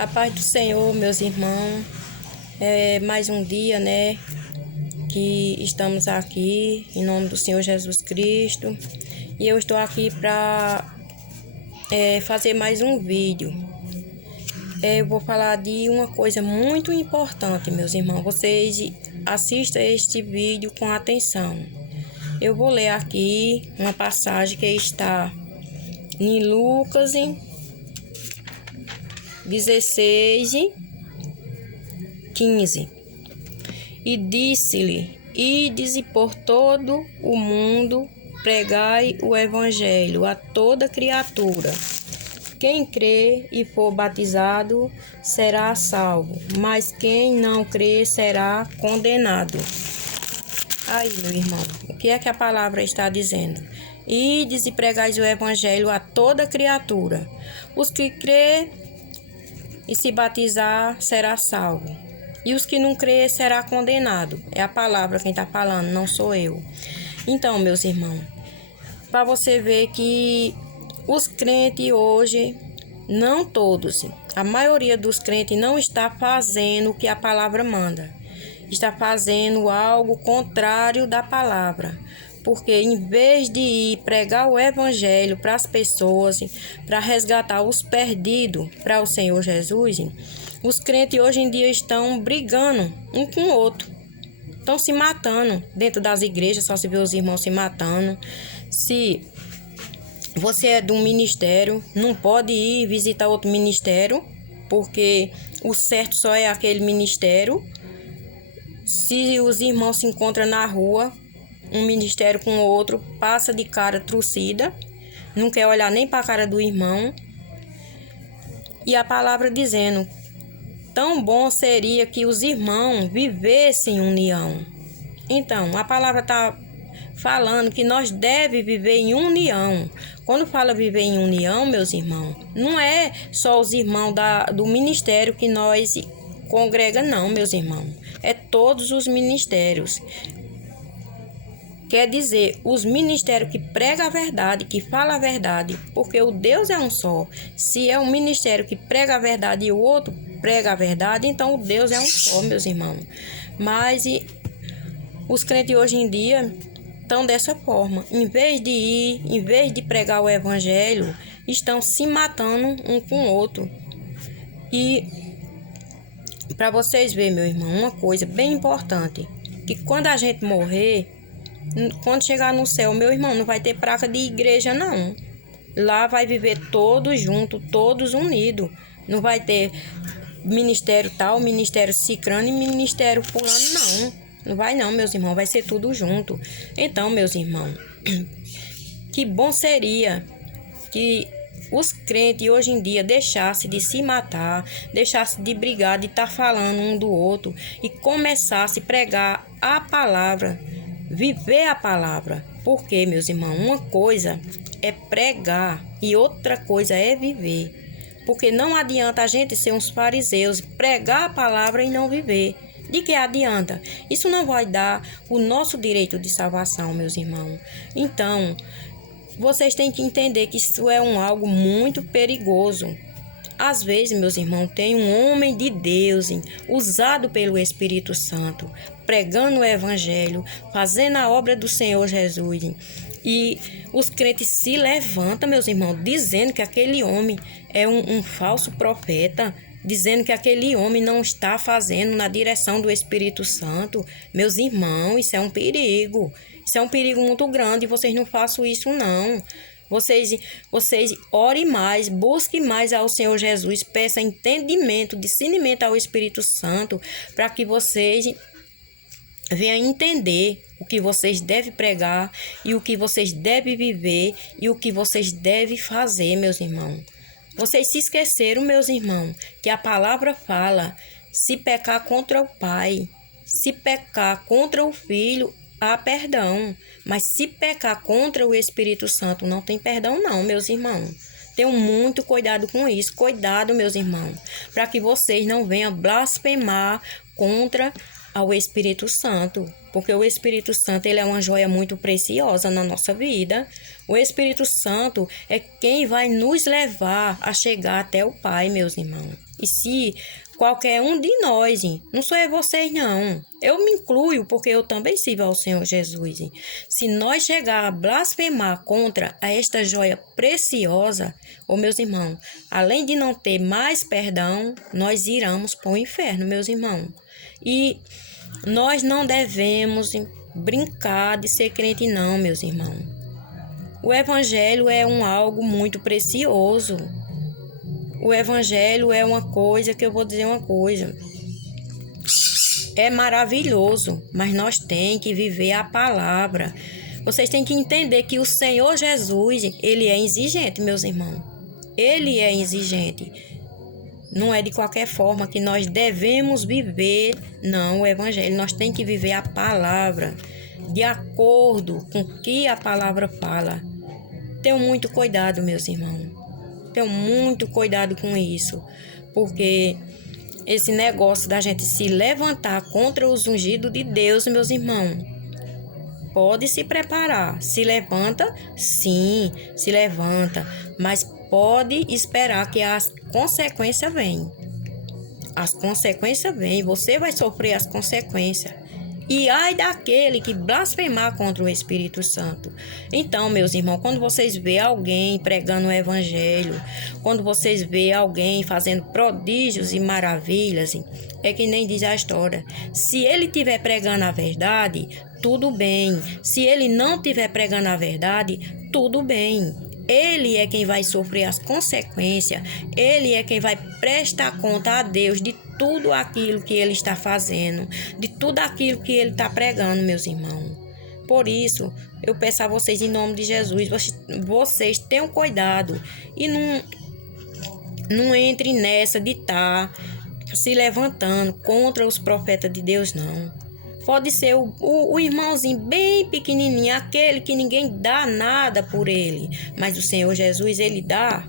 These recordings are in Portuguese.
A paz do Senhor, meus irmãos. É mais um dia, né, que estamos aqui em nome do Senhor Jesus Cristo. E eu estou aqui para fazer mais um vídeo. Eu vou falar de uma coisa muito importante, meus irmãos. Vocês assistam este vídeo com atenção. Eu vou ler aqui uma passagem que está em Lucas 16:15. E disse-lhe: Ides por todo o mundo, pregai o evangelho a toda criatura. Quem crê e for batizado será salvo, mas quem não crê será condenado. Aí, meu irmão, o que é que a palavra está dizendo? Ides e pregais o evangelho a toda criatura. Os que crê e se batizar será salvo, e os que não crê será condenado. É a palavra quem está falando, não sou eu. Então, meus irmãos, para você ver que os crentes hoje, não todos, a maioria dos crentes não está fazendo o que a palavra manda. Está fazendo algo contrário da palavra. Porque em vez de ir pregar o evangelho para as pessoas, para resgatar os perdidos para o Senhor Jesus, os crentes hoje em dia estão brigando um com o outro. Estão se matando dentro das igrejas, só se vê os irmãos se matando. Se você é de um ministério, não pode ir visitar outro ministério, porque o certo só é aquele ministério. Se os irmãos se encontram na rua, um ministério com o outro, passa de cara trucida, não quer olhar nem para a cara do irmão. E a palavra dizendo: tão bom seria que os irmãos vivessem em união. Então, a palavra está falando que nós devemos viver em união. Quando fala viver em união, meus irmãos, não é só os irmãos do ministério que nós congrega, não, meus irmãos. É todos os ministérios. Quer dizer, os ministérios que pregam a verdade, que falam a verdade, porque o Deus é um só. Se é um ministério que prega a verdade e o outro prega a verdade, então o Deus é um só, meus irmãos. Mas os crentes hoje em dia estão dessa forma. Em vez de pregar o evangelho, estão se matando um com o outro. E para vocês verem, meu irmão, uma coisa bem importante, que quando a gente morrer, quando chegar no céu, meu irmão, não vai ter placa de igreja, não. Lá vai viver todos juntos, todos unidos. Não vai ter ministério tal, ministério cicrano e ministério fulano, não. Não vai não, meus irmãos, vai ser tudo junto. Então, meus irmãos, que bom seria que os crentes hoje em dia deixassem de se matar, deixassem de brigar, de estar falando um do outro e começassem a pregar a palavra, viver a palavra. Porque, meus irmãos, uma coisa é pregar e outra coisa é viver. Porque não adianta a gente ser uns fariseus, pregar a palavra e não viver. De que adianta? Isso não vai dar o nosso direito de salvação, meus irmãos. Então, vocês têm que entender que isso é algo muito perigoso. Às vezes, meus irmãos, tem um homem de Deus, usado pelo Espírito Santo, pregando o evangelho, fazendo a obra do Senhor Jesus. E os crentes se levantam, meus irmãos, dizendo que aquele homem é um falso profeta, dizendo que aquele homem não está fazendo na direção do Espírito Santo. Meus irmãos, isso é um perigo. Isso é um perigo muito grande e vocês não façam isso, não. Vocês orem mais, busquem mais ao Senhor Jesus, peçam entendimento, discernimento ao Espírito Santo, para que vocês venham entender o que vocês devem pregar e o que vocês devem viver e o que vocês devem fazer, meus irmãos. Vocês se esqueceram, meus irmãos, que a palavra fala: se pecar contra o Pai, se pecar contra o Filho, há perdão. Mas se pecar contra o Espírito Santo, não tem perdão não, meus irmãos. Tenham muito cuidado com isso. Cuidado, meus irmãos, para que vocês não venham blasfemar contra ao Espírito Santo, porque o Espírito Santo ele é uma joia muito preciosa na nossa vida. O Espírito Santo é quem vai nos levar a chegar até o Pai, meus irmãos. E se qualquer um de nós, não sou eu vocês não, eu me incluo porque eu também sirvo ao Senhor Jesus. Se nós chegar a blasfemar contra esta joia preciosa, meus irmãos, além de não ter mais perdão, nós iremos para o inferno, meus irmãos. E nós não devemos brincar de ser crente não, meus irmãos. O Evangelho é algo muito precioso. O Evangelho é uma coisa que eu vou dizer uma coisa. É maravilhoso, mas nós temos que viver a palavra. Vocês têm que entender que o Senhor Jesus, ele é exigente, meus irmãos. Ele é exigente. Não é de qualquer forma que nós devemos viver, não, o Evangelho. Nós temos que viver a palavra de acordo com o que a palavra fala. Tenham muito cuidado, meus irmãos. Tenham muito cuidado com isso, porque esse negócio da gente se levantar contra os ungidos de Deus, meus irmãos, pode se preparar. Se levanta, sim, se levanta, mas pode esperar que as consequências venham. As consequências vêm, você vai sofrer as consequências. E ai daquele que blasfemar contra o Espírito Santo. Então, meus irmãos, quando vocês vê alguém pregando o Evangelho, quando vocês vê alguém fazendo prodígios e maravilhas, é que nem diz a história. Se ele estiver pregando a verdade, tudo bem. Se ele não estiver pregando a verdade, tudo bem. Ele é quem vai sofrer as consequências. Ele é quem vai prestar conta a Deus de tudo aquilo que ele está fazendo, de tudo aquilo que ele está pregando, meus irmãos. Por isso, eu peço a vocês, em nome de Jesus, vocês tenham cuidado e não entrem nessa de estar se levantando contra os profetas de Deus, não. Pode ser o irmãozinho bem pequenininho, aquele que ninguém dá nada por ele. Mas o Senhor Jesus, ele dá.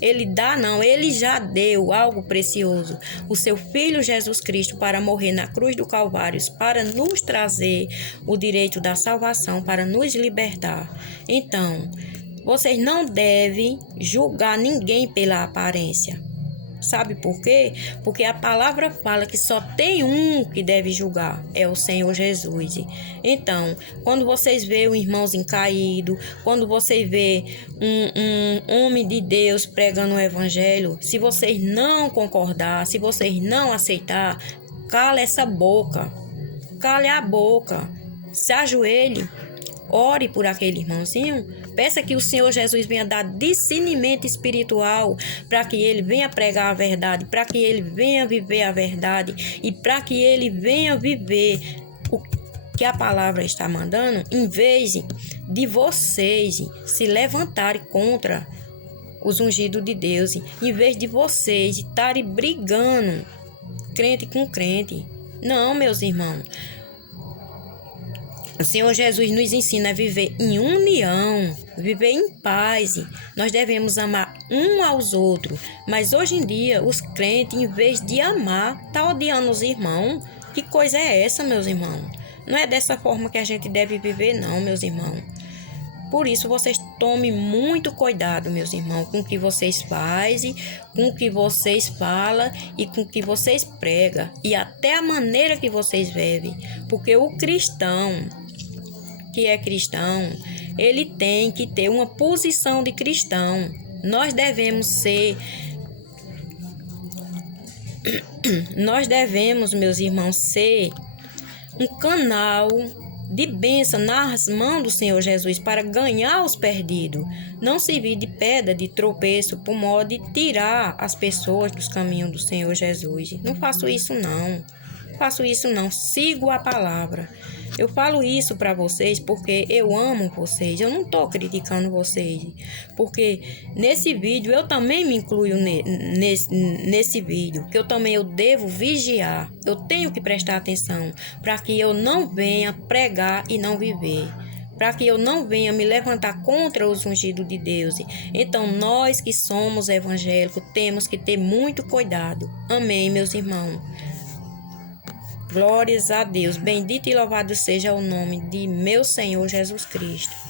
Ele dá não, ele já deu algo precioso. O seu Filho Jesus Cristo para morrer na cruz do Calvário, para nos trazer o direito da salvação, para nos libertar. Então, vocês não devem julgar ninguém pela aparência. Sabe por quê? Porque a palavra fala que só tem um que deve julgar, é o Senhor Jesus. Então, quando vocês vê um irmãozinho caído, quando vocês vê um homem de Deus pregando o Evangelho, se vocês não concordar, se vocês não aceitar, cala essa boca, cale a boca, se ajoelhe, ore por aquele irmãozinho. Peça que o Senhor Jesus venha dar discernimento espiritual para que ele venha pregar a verdade, para que ele venha viver a verdade e para que ele venha viver o que a palavra está mandando, em vez de vocês se levantarem contra os ungidos de Deus, em vez de vocês estarem brigando crente com crente. Não, meus irmãos. O Senhor Jesus nos ensina a viver em união, viver em paz. Nós devemos amar um aos outros. Mas hoje em dia, os crentes, em vez de amar, estão odiando os irmãos. Que coisa é essa, meus irmãos? Não é dessa forma que a gente deve viver, não, meus irmãos. Por isso, vocês tomem muito cuidado, meus irmãos, com o que vocês fazem, com o que vocês falam e com o que vocês pregam. E até a maneira que vocês vivem. Porque o cristão que é cristão, ele tem que ter uma posição de cristão. Nós devemos, meus irmãos, ser um canal de bênção nas mãos do Senhor Jesus para ganhar os perdidos. Não servir de pedra de tropeço por modo de tirar as pessoas dos caminhos do Senhor Jesus. Não faço isso não. Faço isso não. Sigo a palavra. Eu falo isso para vocês porque eu amo vocês. Eu não estou criticando vocês. Porque nesse vídeo eu também me incluo nesse vídeo. Que eu devo vigiar. Eu tenho que prestar atenção para que eu não venha pregar e não viver. Para que eu não venha me levantar contra os ungidos de Deus. Então nós que somos evangélicos temos que ter muito cuidado. Amém, meus irmãos. Glórias a Deus. Bendito e louvado seja o nome de meu Senhor Jesus Cristo.